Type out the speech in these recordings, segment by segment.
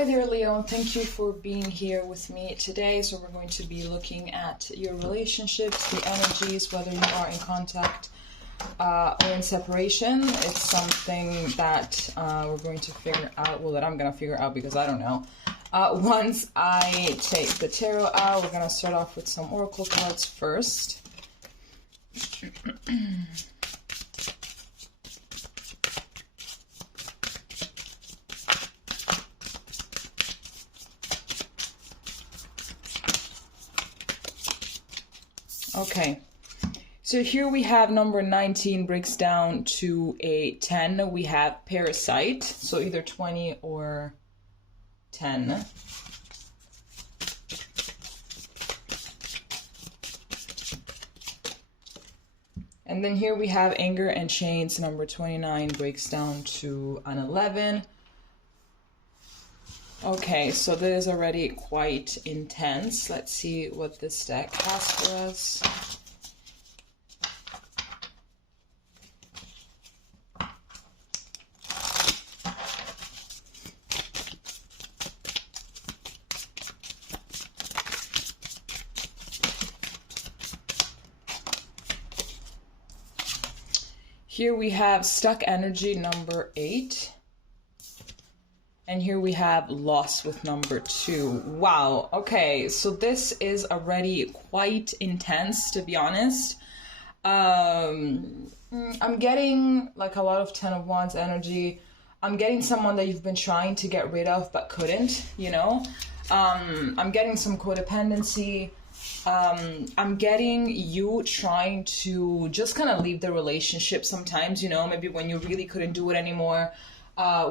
Hi there, Leo, and thank you for being here with me today. So we're going to be looking at your relationships, the energies, whether you are in contact or in separation. It's something that we're going to figure out, well, that I'm going to figure out because I don't know. Once I take the tarot out, we're going to start off with some oracle cards first. Okay, so here we have number 19 breaks down to a 10. We have parasite, so either 20 or 10. And then here we have anger and chains. Number 29 breaks down to an 11. Okay, so this is already quite intense. Let's see what this deck has for us. Here we have stuck energy, number 8. And here we have loss with number 2. Wow. Okay. So this is already quite intense, to be honest. I'm getting like a lot of 10 of Wands energy. I'm getting someone that you've been trying to get rid of, but couldn't, you know? I'm getting some codependency. I'm getting you trying to just kind of leave the relationship sometimes, you know, maybe when you really couldn't do it anymore.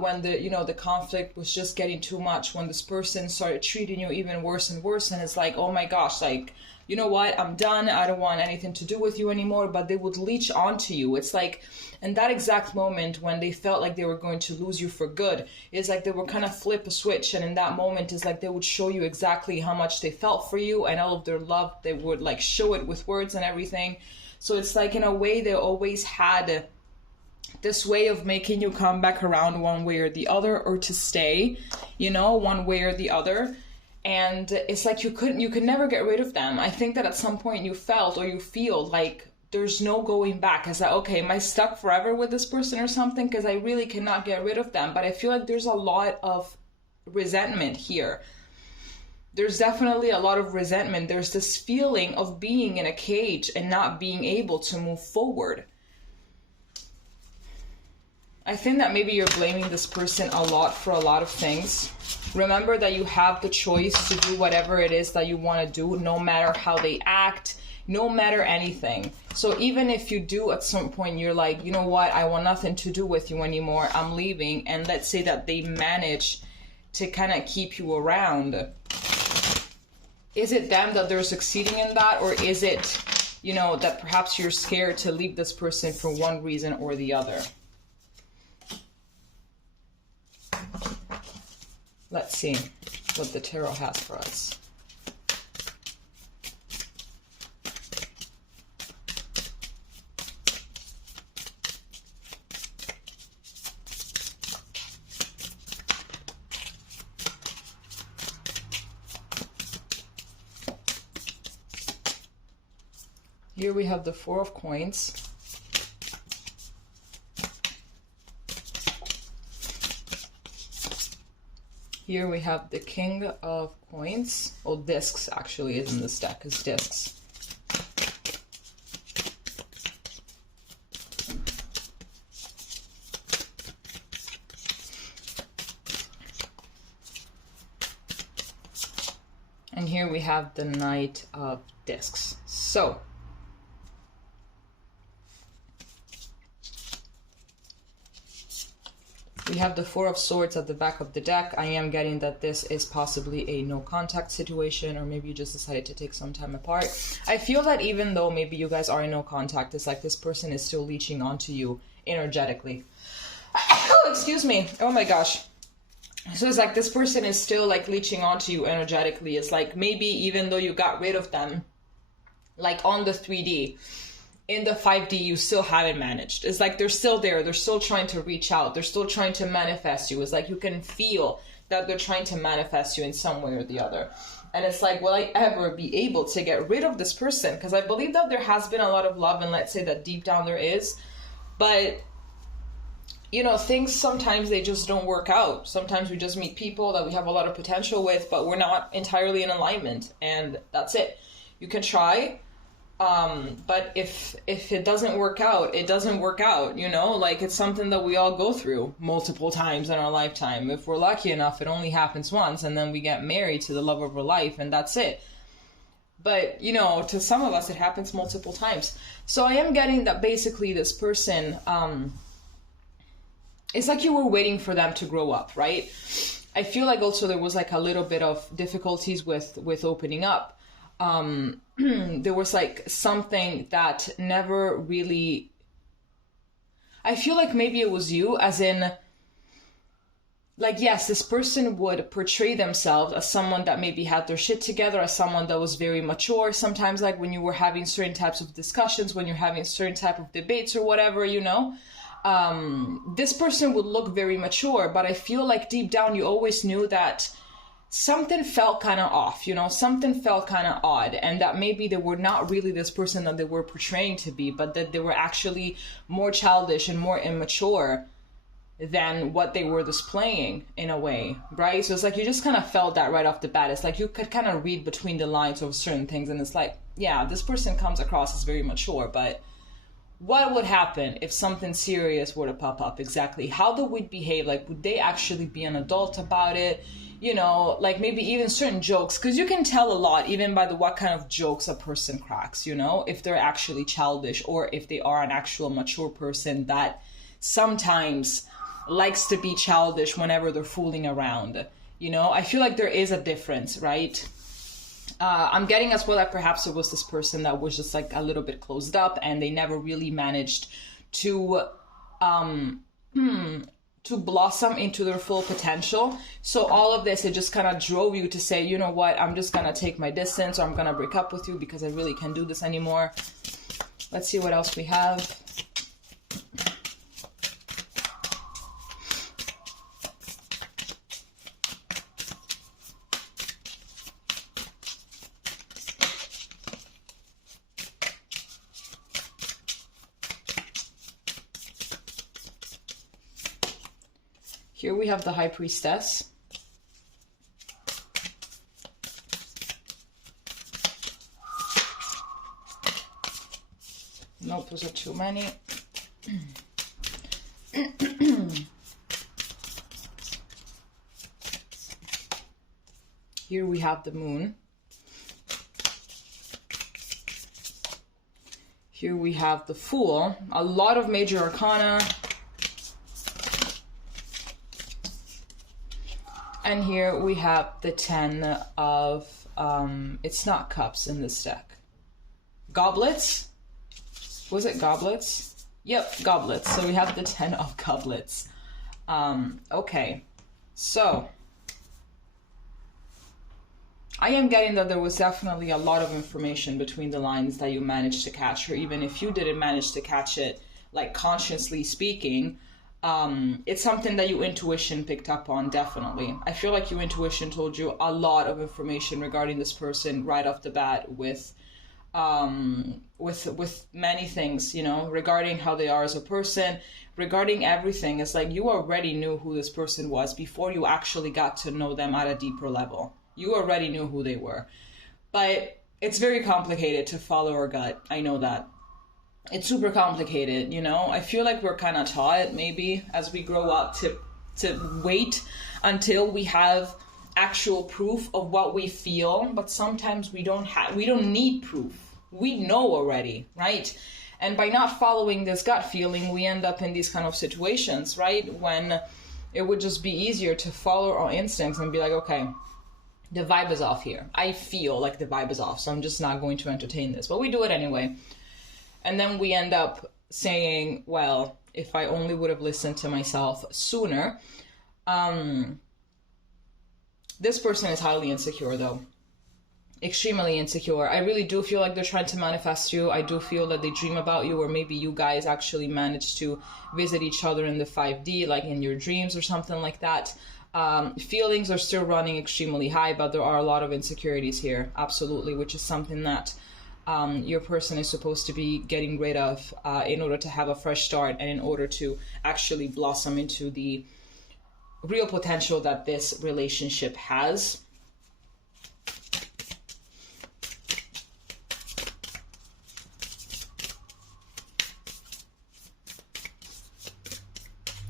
When the conflict was just getting too much, when this person started treating you even worse and worse, and it's like, oh my gosh, like, you know what, I'm done, I don't want anything to do with you anymore, but they would leech onto you. It's like, in that exact moment when they felt like they were going to lose you for good, it's like they would kind of flip a switch, and in that moment, it's like they would show you exactly how much they felt for you, and all of their love, they would like show it with words and everything. So it's like, in a way, they always had this way of making you come back around one way or the other, or to stay, you know, one way or the other. And it's like you could never get rid of them. I think that at some point you felt, or you feel like there's no going back. It's like, okay, am I stuck forever with this person or something? Because I really cannot get rid of them. But I feel like there's a lot of resentment here. There's definitely a lot of resentment. There's this feeling of being in a cage and not being able to move forward. I think that maybe you're blaming this person a lot for a lot of things. Remember that you have the choice to do whatever it is that you want to do, no matter how they act, no matter anything. So even if you do at some point, you're like, you know what, I want nothing to do with you anymore, I'm leaving. And let's say that they manage to kind of keep you around. Is it them that they're succeeding in that? Or is it, you know, that perhaps you're scared to leave this person for one reason or the other? Let's see what the tarot has for us. Here we have the 4 of Coins. Here we have the King of Coins. Oh, discs actually is in this deck, is discs. And here we have the Knight of Discs. So, we have the 4 of Swords at the back of the deck. I am getting that this is possibly a no contact situation, or maybe you just decided to take some time apart. I feel that even though maybe you guys are in no contact, it's like this person is still leeching onto you energetically. Excuse me. Oh my gosh. So it's like this person is still like leeching onto you energetically. It's like maybe even though you got rid of them, like on the 3D, in the 5D, you still haven't managed. It's like they're still there. They're still trying to reach out. They're still trying to manifest you. It's like you can feel that they're trying to manifest you in some way or the other. And it's like, will I ever be able to get rid of this person? Because I believe that there has been a lot of love, and let's say that deep down there is. But, you know, things sometimes they just don't work out. Sometimes we just meet people that we have a lot of potential with, but we're not entirely in alignment. And that's it. You can try. But if it doesn't work out, it doesn't work out, you know, like it's something that we all go through multiple times in our lifetime. If we're lucky enough, it only happens once, and then we get married to the love of our life, and that's it. But, you know, to some of us, it happens multiple times. So I am getting that basically this person, it's like you were waiting for them to grow up, right? I feel like also there was like a little bit of difficulties with opening up. There was like something that never really, I feel like maybe it was you, as in, like, yes, this person would portray themselves as someone that maybe had their shit together, as someone that was very mature. Sometimes, like, when you were having certain types of discussions, when you're having certain type of debates or whatever, you know, this person would look very mature, but I feel like deep down you always knew that something felt kind of off, you know, something felt kind of odd, and that maybe they were not really this person that they were portraying to be, but that they were actually more childish and more immature than what they were displaying in a way, right? So it's like you just kind of felt that right off the bat. It's like you could kind of read between the lines of certain things, and it's like, yeah, this person comes across as very mature, but what would happen if something serious were to pop up? Exactly. How they would behave? Like, would they actually be an adult about it? You know, like maybe even certain jokes, because you can tell a lot even by what kind of jokes a person cracks, you know, if they're actually childish or if they are an actual mature person that sometimes likes to be childish whenever they're fooling around. You know, I feel like there is a difference, right? I'm getting as well that perhaps it was this person that was just like a little bit closed up, and they never really managed to blossom into their full potential. So all of this, it just kind of drove you to say, you know what, I'm just gonna take my distance, or I'm gonna break up with you because I really can't do this anymore. Let's see what else we have. Here we have the High Priestess. Nope, those are too many. Here we have the Moon. Here we have the Fool. A lot of major arcana. And here we have the 10 of, it's not cups in this deck. Goblets? Was it goblets? Yep, goblets. So we have the 10 of goblets. Okay, so I am getting that there was definitely a lot of information between the lines that you managed to catch, or even if you didn't manage to catch it, like consciously speaking, it's something that your intuition picked up on, definitely. I feel like your intuition told you a lot of information regarding this person right off the bat with many things, you know, regarding how they are as a person, regarding everything. It's like you already knew who this person was before you actually got to know them at a deeper level. You already knew who they were. But it's very complicated to follow our gut. I know that. It's super complicated, you know? I feel like we're kind of taught, maybe, as we grow up to wait until we have actual proof of what we feel, but sometimes we don't need proof. We know already, right? And by not following this gut feeling, we end up in these kind of situations, right? When it would just be easier to follow our instincts and be like, okay, the vibe is off here. I feel like the vibe is off, so I'm just not going to entertain this. But we do it anyway. And then we end up saying, well, if I only would have listened to myself sooner. This person is highly insecure, though. Extremely insecure. I really do feel like they're trying to manifest you. I do feel that they dream about you, or maybe you guys actually managed to visit each other in the 5D, like in your dreams or something like that. Feelings are still running extremely high, but there are a lot of insecurities here, absolutely, which is something that your person is supposed to be getting rid of in order to have a fresh start and in order to actually blossom into the real potential that this relationship has.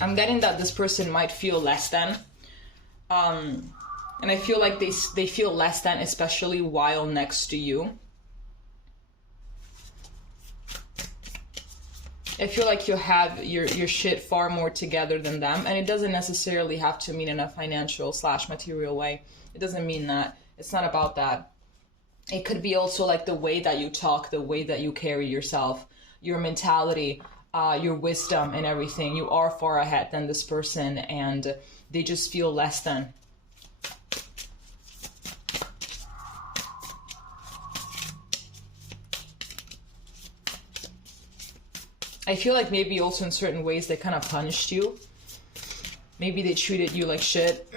I'm getting that this person might feel less than. And I feel like they feel less than, especially while next to you. I feel like you have your shit far more together than them. And it doesn't necessarily have to mean in a financial / material way. It doesn't mean that. It's not about that. It could be also like the way that you talk, the way that you carry yourself, your mentality, your wisdom and everything. You are far ahead than this person, and they just feel less than. I feel like maybe also in certain ways they kind of punished you. Maybe they treated you like shit.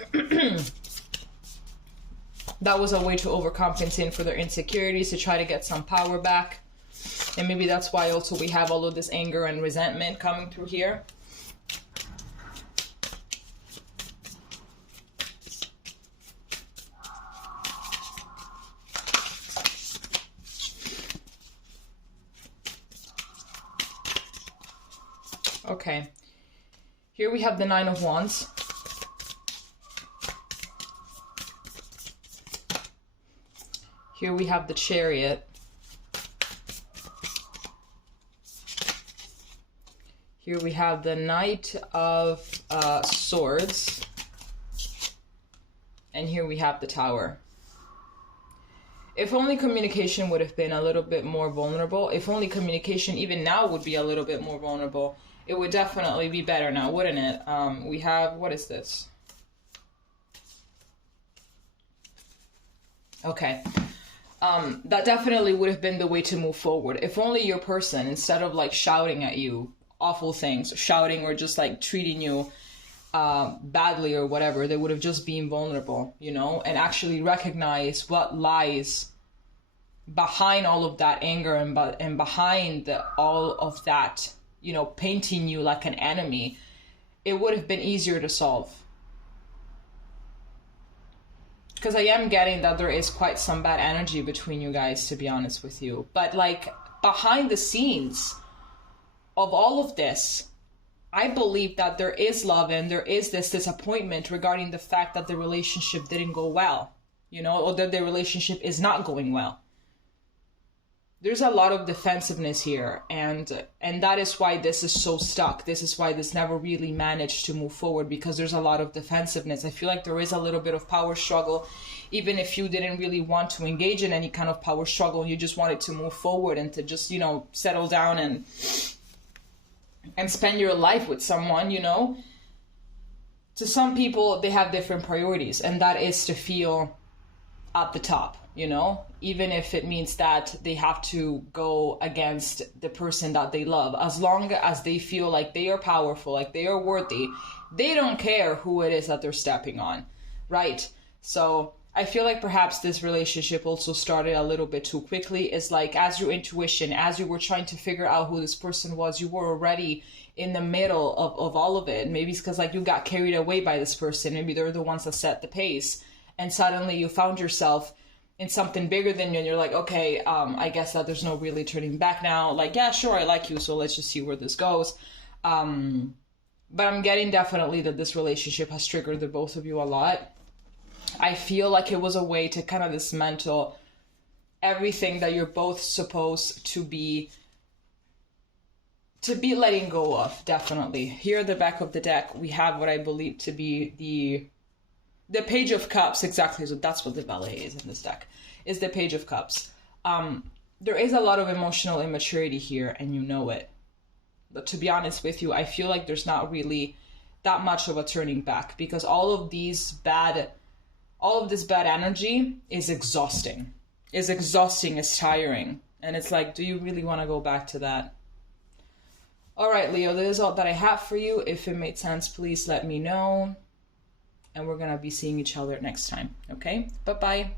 That was a way to overcompensate for their insecurities, to try to get some power back. And maybe that's why also we have all of this anger and resentment coming through here. Okay, here we have the Nine of Wands. Here we have the Chariot. Here we have the Knight of Swords. And here we have the Tower. If only communication would have been a little bit more vulnerable, if only communication even now would be a little bit more vulnerable, it would definitely be better now, wouldn't it? We have, what is this? Okay. That definitely would have been the way to move forward. If only your person, instead of like shouting at you awful things, shouting or just like treating you badly or whatever, they would have just been vulnerable, you know, and actually recognize what lies behind all of that anger and behind all of that, you know, painting you like an enemy. It would have been easier to solve. Because I am getting that there is quite some bad energy between you guys, to be honest with you. But like behind the scenes of all of this, I believe that there is love and there is this disappointment regarding the fact that the relationship didn't go well, you know, or that the relationship is not going well. There's a lot of defensiveness here, and that is why this is so stuck. This is why this never really managed to move forward, because there's a lot of defensiveness. I feel like there is a little bit of power struggle, even if you didn't really want to engage in any kind of power struggle. You just wanted to move forward and to just, you know, settle down and spend your life with someone, you know. To some people, they have different priorities, and that is to feel at the top, you know, even if it means that they have to go against the person that they love. As long as they feel like they are powerful, like they are worthy, they don't care who it is that they're stepping on, right? So I feel like perhaps this relationship also started a little bit too quickly. It's like, as your intuition, as you were trying to figure out who this person was, you were already in the middle of all of it. Maybe it's because like you got carried away by this person. Maybe they're the ones that set the pace. And suddenly you found yourself in something bigger than you, and you're like, okay, I guess that there's no really turning back now. Like, yeah, sure, I like you, so let's just see where this goes. But I'm getting definitely that this relationship has triggered the both of you a lot. I feel like it was a way to kind of dismantle everything that you're both supposed to be letting go of, definitely. Here at the back of the deck, we have what I believe to be the Page of Cups. Exactly, so that's what the valet is in this deck, is the Page of Cups. There is a lot of emotional immaturity here, and you know it. But to be honest with you, I feel like there's not really that much of a turning back, because all of this bad energy is exhausting. It's tiring. And it's like, do you really want to go back to that? All right, Leo, that is all that I have for you. If it made sense, please let me know. and we're going to be seeing each other next time. Okay? Bye-bye.